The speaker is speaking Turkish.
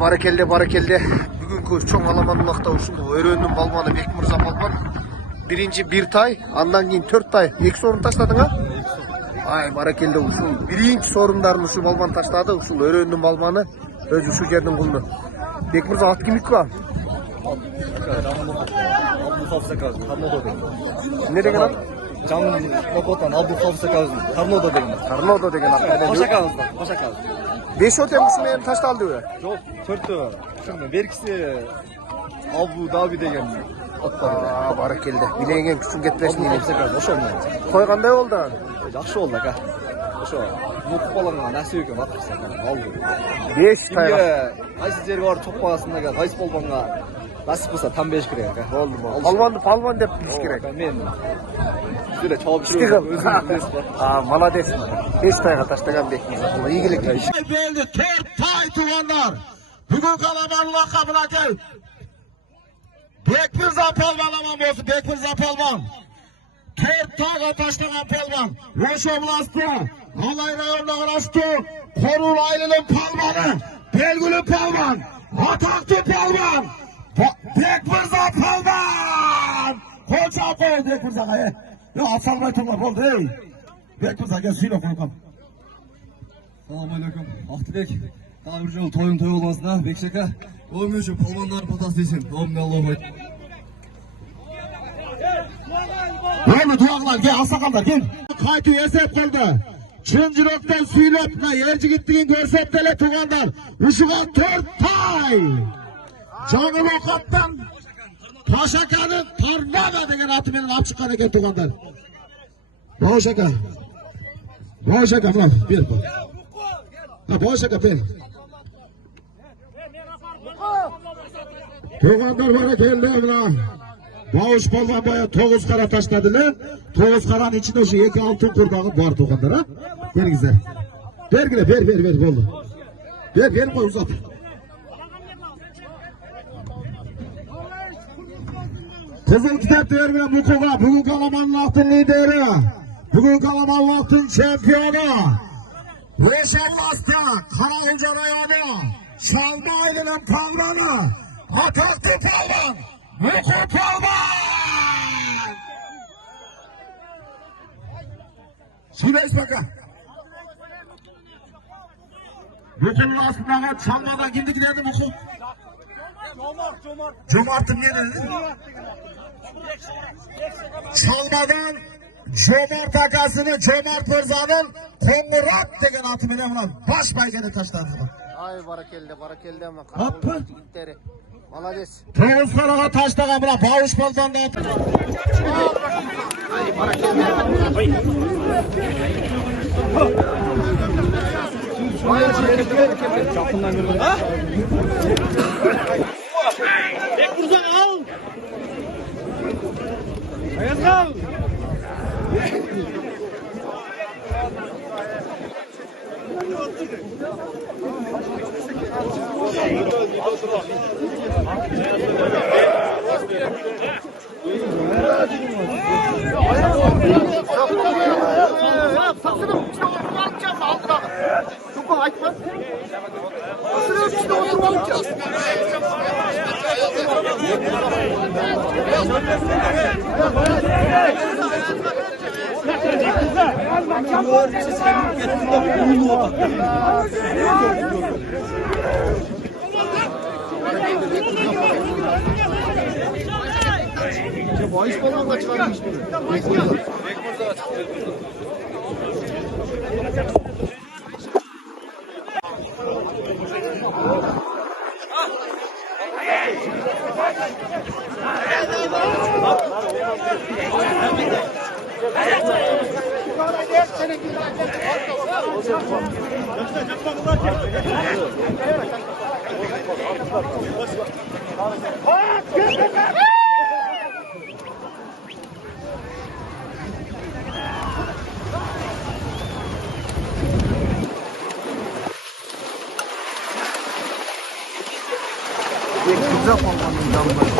Barakelde. Bugünkü çoğun alamanın vakti uşulu. Örönün balmanı Bekmurza balman. Birinci bir tay, andan keyin 4 tay. 2 sorun taşladın ha? Ay barakelde uşul. Birinci sorunlarını uşul balman taşladı. Uşul örönün balmanı. Özü şu yerden buldu. Bekmurza at kimlik var? Ne degen at? Can Nokotan, Abdülhafız Sakaz'ın Karnoda degen. Karnoda degen at. Başakağız'da. 5 otem kısmı taşta aldı ya. Yok, 4'tü. Şimdi berkisi Abu Dhabi degen atlar. Aa barakelde. Bilegen küçük getmesin yine. Sakaz, hoş olmadı. Koyganday oldu. Yaxşı oldu ka. Hoş oldu. Nutuk balana nasıl eкен atırsan aldı. 5 tay. Kimge qaysi jeri бар çok бағасында qaysi болғанға nasip болса там беріш керек ka. Oldu. Palvan dep biliş gerek. Men şöyle çabuk şuraya özüm bilesiz var. Aa malades. 5 tayga taşlagan Bekmurza. İyilik. Beldi 4 tay tuğanlar. Bugün kalabalığın lakabına gel. Bekmurza palvan aman olsun. Bekmurza palvan. 4 tayga taşlagan palvan. Roşo Oblastı. Alay rayonuna qarashtu. Qorul aylının palvanı. Belgülü palvan. Ataklı palvan. Bekmurza palvan. Koça koy Bekmurzaga. Ya asalmay turlar oldu ey. Bekmurza gel suyla koyalım. Assalamualaikum. Ақтыбек. Тағы бір жол тойың той болмасына, Бекшека. Ойым үшін палвандар батасы дейсін. Ойымды Аллаху айтты. Oldu duvarlar gel asakandar gel. Kaytı esep kıldı. Çın jiroktan süylep yerci gittiğin görsep dele tuğanlar. Uşuğa 4 tay. Canı Lokat'tan Paşaka'nın Tarnava degen atı benim ap çıkan eken tuğanlar. Paşaka. Paşaka bırak bir bak. Ha Paşaka bir. Tuğanlar bana geldi bırak. Bağış balvan baya 9 kara taşladılar. 9 karanın içinde şu 2 altın kurbağı var tuğanlar ha. Gel güzel. Ver güle ver oldu. Ver koy uzat. Kızıl kitap değer bile Mukuga. Bugün Kalaman'ın altın lideri. Bugün Kalaman'ın altın şampiyonu. Reşallastı. Karahulca rayonu. Şalma ailinin palvanı. Ataklı palvan. Muku palvan. Süreç bakın. Muku'nun aslında çalmadan kimdi giderdi Muku? Cömert'in ne dedi? Çalmadan Cömert akasını Cömert Mirza'nın Kongurat degen atı menen ulan baş baygını taşladı. Ay barakelde ama. Hoppa. Gitteri. Malades. Toğuz karağa taşlagan buna bağış baldan da atı. Bekmurza al. Ayazgal. Saksını işte oturmayacağım mı aldılar? Çok ayıp. Saksını işte oturmayacağım. Bahis falan da çıkarmış gibi. Bekmurza. Bekmurza palvanın damları.